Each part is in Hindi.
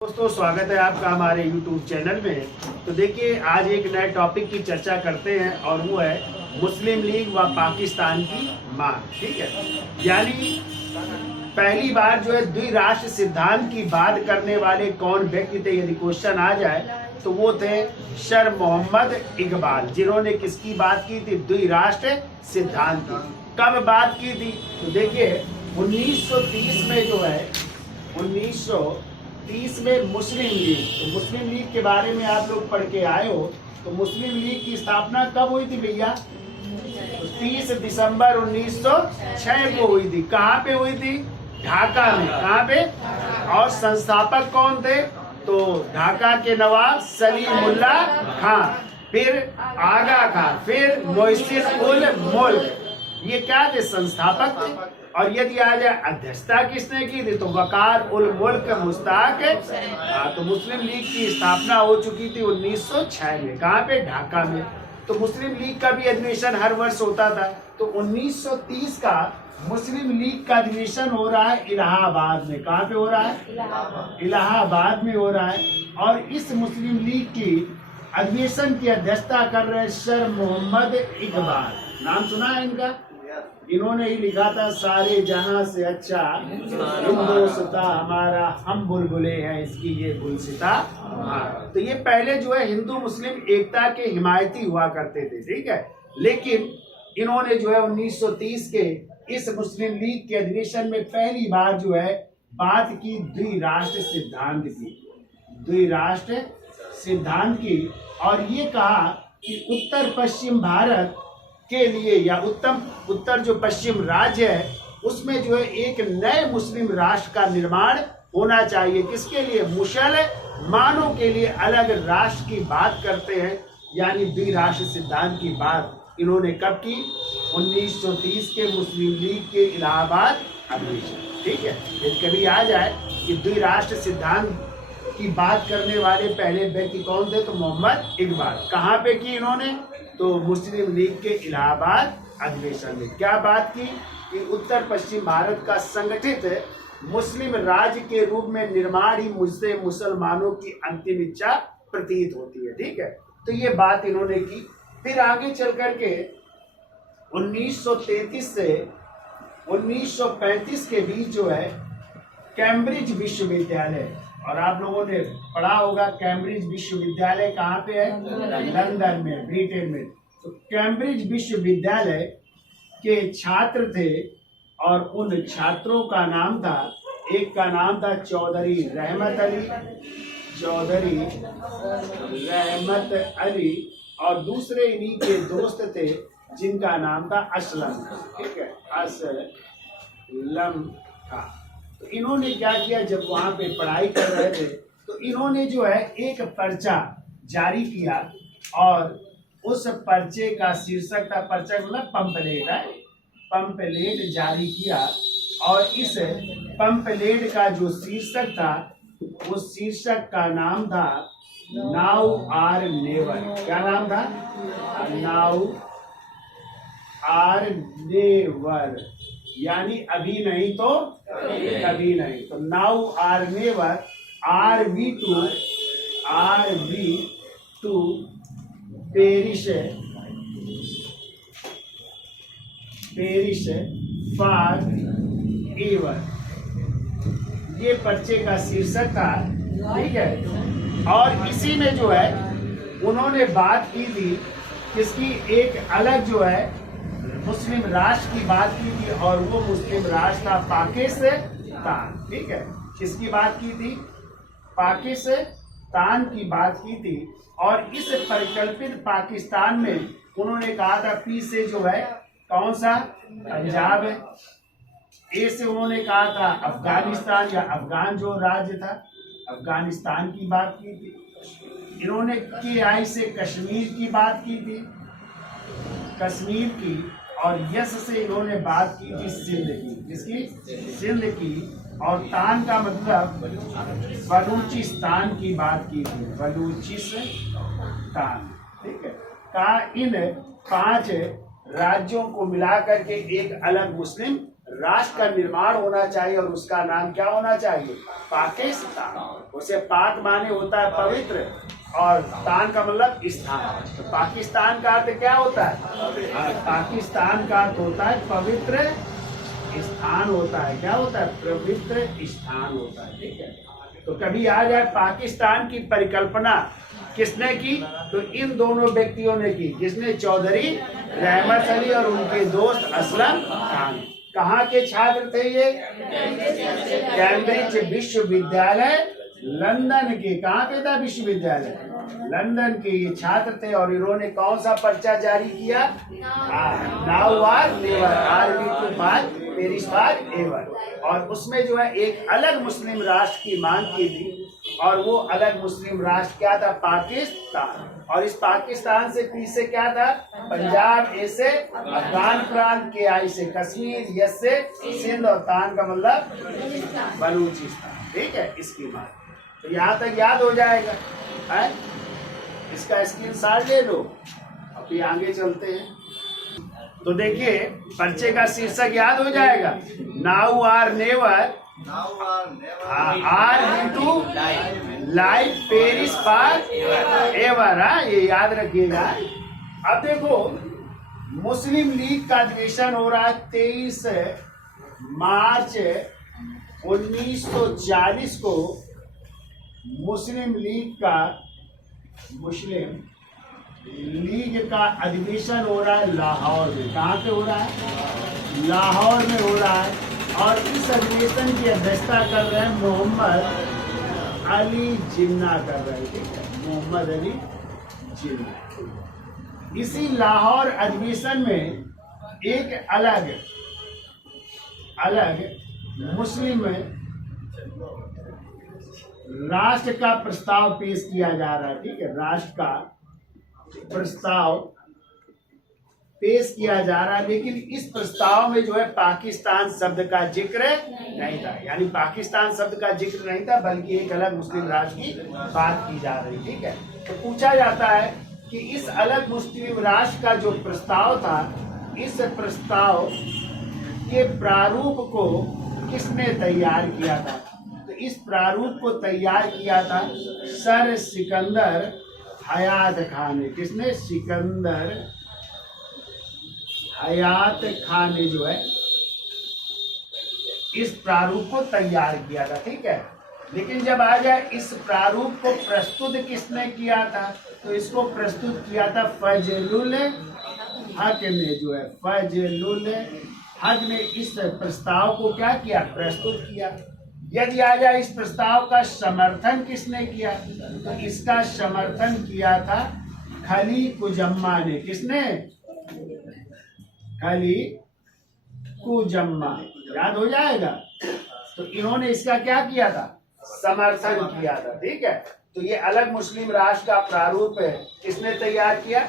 दोस्तों स्वागत है आपका हमारे YouTube चैनल में। तो देखिए आज एक नए टॉपिक की चर्चा करते हैं और वो है मुस्लिम लीग व पाकिस्तान की मांग। ठीक है, यानी पहली बार जो है द्विराष्ट्र सिद्धांत की बात करने वाले कौन व्यक्ति थे, यदि क्वेश्चन आ जाए तो वो थे सर मोहम्मद इकबाल, जिन्होंने किसकी बात की थी, द्विराष्ट्र सिद्धांत की। कब बात की थी तो देखिए 1930 में जो है 1930 में मुस्लिम लीग, तो मुस्लिम लीग के बारे में आप लोग पढ़ के आए हो। तो मुस्लिम लीग की स्थापना कब हुई थी भैया, तो 30 दिसंबर 1906 को हुई थी। कहाँ पे हुई थी, ढाका में। कहाँ पे, और संस्थापक कौन थे, तो ढाका के नवाब सलीमुल्ला खां, फिर आगा खां, फिर मोहसिन उल मुल्क, ये क्या थे, संस्थापक थे। और यदि आ जाए अध्यक्षता किसने की थी, तो वकार उल मुल्क मुश्ताक। तो मुस्लिम लीग की स्थापना हो चुकी थी 1906 में। कहाँ पे, ढाका में। तो मुस्लिम लीग का भी अधिवेशन हर वर्ष होता था। तो 1930 का मुस्लिम लीग का अधिवेशन हो रहा है इलाहाबाद में। कहाँ पे हो रहा है, इलाहाबाद में हो रहा है। और इस मुस्लिम लीग की अधिवेशन की अध्यक्षता कर रहे सर मोहम्मद इकबाल। नाम सुना है इनका, इन्होंने ही लिखा था सारे जहां से अच्छा हिंदुस्तां हमारा, हम बुलबुले हैं इसकी ये गुलसिता। तो ये पहले जो है हिंदू मुस्लिम एकता के हिमायती हुआ करते थे। ठीक है, लेकिन इन्होंने जो है 1930 के इस मुस्लिम लीग के अधिवेशन में पहली बार जो है बात की द्विराष्ट्र सिद्धांत की, द्विराष्ट्र सिद्धांत की। और ये कहा कि उत्तर पश्चिम भारत के लिए, या उत्तर जो पश्चिम राज्य है उसमें जो है एक नए मुस्लिम राष्ट्र का निर्माण होना चाहिए। किसके लिए, मुसलमानों के लिए अलग राष्ट्र की बात करते हैं। यानी द्विराष्ट्र सिद्धांत की बात इन्होंने कब की, 1930 के मुस्लिम लीग के इलाहाबाद अधिवेशन। ठीक है, यदि कभी आ जाए कि द्विराष्ट्र सिद्धांत की बात करने वाले पहले व्यक्ति कौन थे, तो मोहम्मद इकबाल। कहाँ पे की इन्होंने, तो मुस्लिम लीग के इलाहाबाद अधिवेशन में। क्या बात की कि उत्तर पश्चिम भारत का संगठित मुस्लिम राज्य के रूप में निर्माण ही मुझसे मुसलमानों की अंतिम इच्छा प्रतीत होती है। ठीक है, तो ये बात इन्होंने की। फिर आगे चल करके 1933 से 1935 के बीच जो है कैम्ब्रिज विश्वविद्यालय, और आप लोगों ने पढ़ा होगा कैम्ब्रिज विश्वविद्यालय कहाँ पे है, लंदन में, ब्रिटेन में। तो कैम्ब्रिज विश्वविद्यालय के छात्र थे और उन छात्रों का नाम था, एक का नाम था चौधरी रहमत अली, और दूसरे इन्हीं के दोस्त थे जिनका नाम था असलम। ठीक है, असलम था। तो इन्होंने क्या किया, जब वहां पे पढ़ाई कर रहे थे तो इन्होंने जो है एक पर्चा जारी किया, और उस पर्चे का शीर्षक था, पर्चा मतलब पंपलेट है, पंपलेट जारी किया। और इस पंपलेट का जो शीर्षक था, उस शीर्षक का नाम था नाउ आर नेवर। क्या नाम था, नाउ आर नेवर, यानी अभी नहीं तो कभी नहीं। तो now or never, are we to perish forever, ये पर्चे का शीर्षक था। ठीक है, और इसी में जो है उन्होंने बात की थी किसकी, एक अलग जो है मुस्लिम राष्ट्र की बात की थी, और वो मुस्लिम राष्ट्र था पाकिस्तान। ठीक है, किसकी बात की थी, पाकिस्तान की बात की थी। और इस परिकल्पित पाकिस्तान में उन्होंने कहा था, पी से जो है कौन सा, पंजाब है। ए से उन्होंने कहा था अफगानिस्तान, या अफगान जो राज्य था, अफगानिस्तान की बात की थी। इन्होंने के आई से कश्मीर की बात की थी, कश्मीर की। और यस से इन्होंने बात की थी सिंध की, जिसकी, सिंध की। और तान का मतलब बलूचिस्तान की बात की थी, बलूचिस्तान। ठीक है, का इन 5 राज्यों को मिलाकर के एक अलग मुस्लिम राष्ट्र का निर्माण होना चाहिए और उसका नाम क्या होना चाहिए? पाकिस्तान। उसे पाक माने होता है पवित्र और स्थान का मतलब स्थान। तो पाकिस्तान का अर्थ क्या होता है? पाकिस्तान का अर्थ होता है पवित्र स्थान होता है। क्या होता है? पवित्र स्थान होता है। ठीक है, तो कभी आ जाए पाकिस्तान की परिकल्पना किसने की? तो इन दोनों व्यक्तियों ने की। किसने? चौधरी रहमत अली और उनके दोस्त असलम खान। कहाँ के छात्र थे ये? कैम्ब्रिज विश्वविद्यालय लंदन के। कहाँ पे था विश्वविद्यालय? लंदन के ये छात्र थे और इन्होंने कौन सा पर्चा जारी किया? Now or never, are we to by perish by ever. और उसमें जो है एक अलग मुस्लिम राष्ट्र की मांग की थी और वो अलग मुस्लिम राष्ट्र क्या था? पाकिस्तान। और इस पाकिस्तान से पीछे क्या था? पंजाब, ए से अफगान प्रांत, के आई से कश्मीर, यस से सिंध और तान का मतलब बलूचिस्तान। ठीक है, इसकी बात तो यहाँ तक याद हो जाएगा है? इसका स्क्रीनशॉट ले लो। अभी आगे चलते हैं तो देखिए पर्चे का शीर्षक याद हो जाएगा। Now or never are to life perish forever. ये याद रखिएगा। अब देखो मुस्लिम लीग का अधिवेशन हो रहा है 23 मार्च 1940 को। मुस्लिम लीग का अधिवेशन हो रहा है लाहौर में। कहाँ पे हो रहा है? लाहौर में हो रहा है। और इस अधिवेशन की अध्यक्षता कर रहे हैं मोहम्मद अली जिन्ना कर रहे हैं। ठीक है, मोहम्मद अली जिन्ना। इसी लाहौर अधिवेशन में एक अलग मुस्लिम राष्ट्र का प्रस्ताव पेश किया जा रहा है। ठीक है, राष्ट्र का प्रस्ताव पेश किया जा रहा है, लेकिन इस प्रस्ताव में जो है पाकिस्तान शब्द का जिक्र नहीं था। यानी पाकिस्तान शब्द का जिक्र नहीं था, बल्कि एक अलग मुस्लिम राष्ट्र की बात की जा रही। ठीक है, तो पूछा जाता है कि इस अलग मुस्लिम राष्ट्र का जो प्रस्ताव था, इस प्रस्ताव के प्रारूप को किसने तैयार किया था? तो इस प्रारूप को तैयार किया था सर सिकंदर हयात खान ने। किसने? सिकंदर हयात खान ने जो है इस प्रारूप को तैयार किया था। ठीक है, लेकिन जब आ जाए इस प्रारूप को प्रस्तुत किसने किया था? तो इसको प्रस्तुत किया था फजलुल हक ने। जो है फजलुल हक ने इस प्रस्ताव को क्या किया? प्रस्तुत किया। यदि आ जाए इस प्रस्ताव का समर्थन किसने किया? तो इसका समर्थन किया था खली कुजम्मा ने। किसने? खली कुजम्मा। याद हो जाएगा। तो इन्होंने इसका क्या किया था? समर्थन किया था। ठीक है, तो ये अलग मुस्लिम राष्ट्र का प्रारूप है किसने तैयार किया?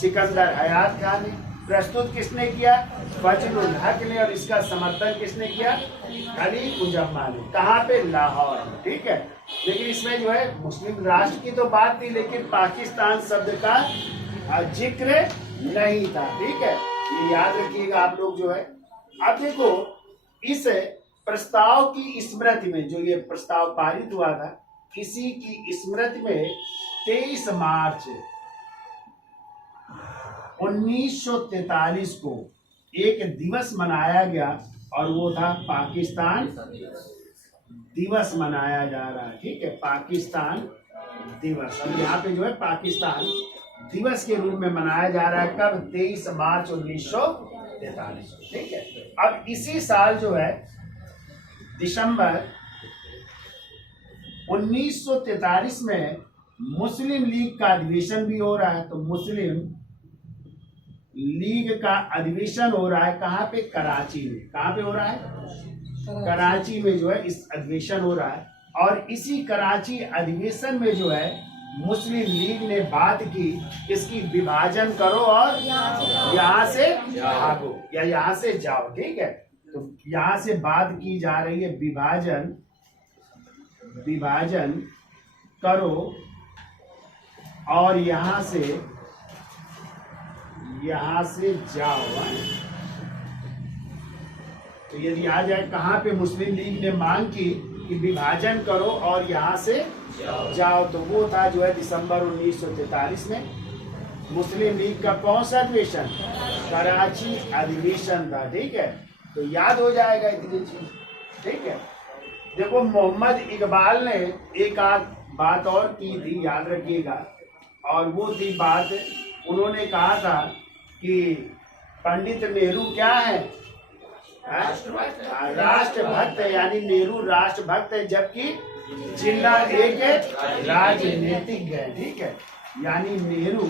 सिकंदर हयात खान ने। प्रस्तुत किसने किया? फजलुल हक ने। और इसका समर्थन किसने किया? खली कुजम्मा ने। कहाँ पे? लाहौर में। ठीक है, लेकिन इसमें जो है मुस्लिम राष्ट्र की तो बात थी, लेकिन पाकिस्तान शब्द का जिक्र नहीं था। ठीक है, ये याद रखिएगा आप लोग जो है। अब देखो इस प्रस्ताव की स्मृति में, जो ये प्रस्ताव पारित हुआ था, इसी की स्मृति में 23 मार्च 1943 को एक दिवस मनाया गया और वो था पाकिस्तान दिवस मनाया जा रहा है। ठीक है, पाकिस्तान दिवस। और यहाँ पे जो है पाकिस्तान दिवस के रूप में मनाया जा रहा है। कब? 23 मार्च 1943। ठीक है, अब इसी साल जो है दिसंबर 1943 में मुस्लिम लीग का अधिवेशन भी हो रहा है। तो मुस्लिम लीग का अधिवेशन हो रहा है कहाँ पे? कराची में। कहाँ पे हो रहा है? कराची में जो है इस अधिवेशन हो रहा है। और इसी कराची अधिवेशन में जो है मुस्लिम लीग ने बात की इसकी विभाजन करो और यहाँ से भागो या यहाँ से जाओ। ठीक है, तो यहाँ से बात की जा रही है विभाजन करो और यहाँ से जाओ। तो यदि आ जाए कहाँ पे मुस्लिम लीग ने मांग की कि विभाजन करो और यहाँ से जाओ, तो वो था जो है दिसंबर 1943 में। मुस्लिम लीग का कौन सा अधिवेशन? कराची अधिवेशन था, ठीक है। तो याद हो जाएगा इतनी चीज, ठीक है। देखो मोहम्मद इकबाल ने एक आध बात और की थी, याद रखिएगा, और वो थी बात, उन्होंने कहा था कि पंडित नेहरू क्या है? राष्ट्रभक्त है, यानी नेहरू राष्ट्रभक्त है, जबकि जिन्ना एक राजनीतिक है, ठीक है। यानी नेहरू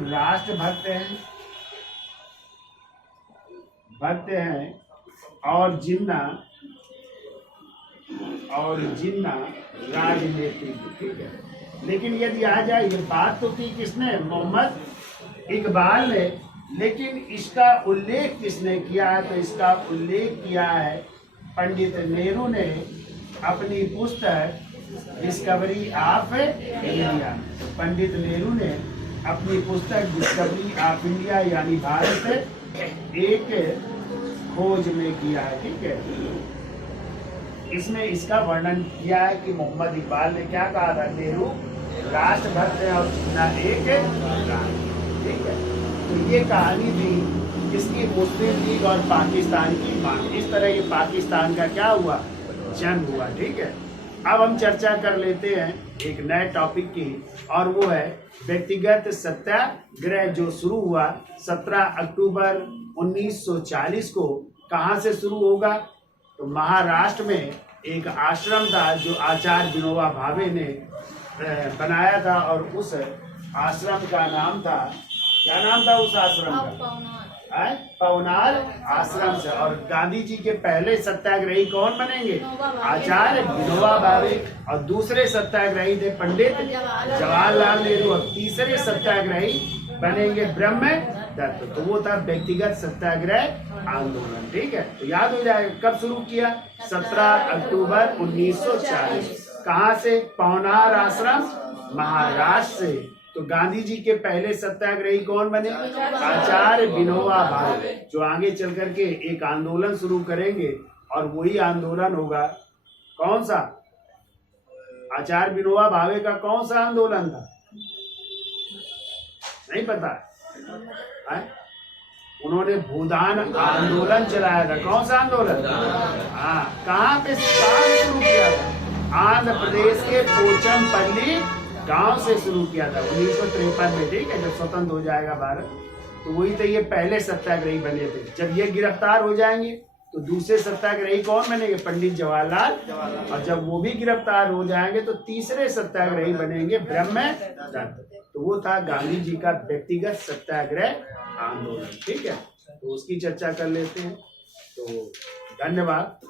राष्ट्रभक्त हैं और जिन्ना राजनीतिक, ठीक है। लेकिन यदि आ जाए, ये बात तो की किसने? मोहम्मद इकबाल ने, लेकिन इसका उल्लेख किसने किया है? तो इसका उल्लेख किया है पंडित नेहरू ने अपनी पुस्तक discovery of India. Pandit Nehru ने अपनी पुस्तक डिस्कवरी ऑफ इंडिया यानी भारत एक खोज में किया है, ठीक है। इसमें इसका वर्णन किया है कि मोहम्मद इकबाल ने क्या कहा था? नेहरू राष्ट्रभक्त है और जिन्ना एक राष्ट्र, ठीक है। तो ये कहानी थी किसकी? मुस्लिम लीग और पाकिस्तान की मांग। इस तरह ये पाकिस्तान का क्या हुआ? जन्म हुआ, ठीक है। अब हम चर्चा कर लेते हैं एक नए टॉपिक की, और वो है व्यक्तिगत सत्याग्रह जो शुरू हुआ 17 अक्टूबर 1940 को। कहाँ से शुरू होगा? तो महाराष्ट्र में एक आश्रम था जो आचार्य विनोबा भावे ने बनाया था, और उस आश्रम का नाम था, क्या नाम था उस आश्रम का? पवनार आश्रम से। और गांधी जी के पहले सत्याग्रही कौन बनेंगे? आचार्य विनोबा भावे। और दूसरे सत्याग्रही थे पंडित जवाहरलाल नेहरू। और तीसरे सत्याग्रही बनेंगे ब्रह्म दत्त। तो वो था व्यक्तिगत सत्याग्रह आंदोलन, ठीक है। तो याद हो जाएगा कब शुरू किया? 17 अक्टूबर 1940। कहाँ से? पवनार आश्रम, महाराष्ट्र से। तो गांधी जी के पहले सत्याग्रही कौन बने? आचार्य विनोबा भावे, जो आगे चल करके एक आंदोलन शुरू करेंगे, और वही आंदोलन होगा कौन सा? आचार्य विनोबा भावे का कौन सा आंदोलन था? नहीं पता है? उन्होंने भूदान आंदोलन चलाया था। कौन सा आंदोलन? हाँ, कहाँ पे शुरू किया था? आंध्र प्रदेश के पोचमपल्ली गांव से शुरू किया था 1953 में, ठीक है, जब स्वतंत्र हो जाएगा भारत। तो वही तो ये पहले सत्याग्रही बने थे। जब ये गिरफ्तार हो जाएंगे तो दूसरे सत्याग्रही कौन बनेंगे? पंडित जवाहरलाल। और जब वो भी गिरफ्तार हो जाएंगे तो तीसरे सत्याग्रही बनेंगे ब्रह्म दत्त। तो वो था गांधी जी का व्यक्तिगत सत्याग्रह आंदोलन, ठीक है। तो उसकी चर्चा कर लेते हैं। तो धन्यवाद।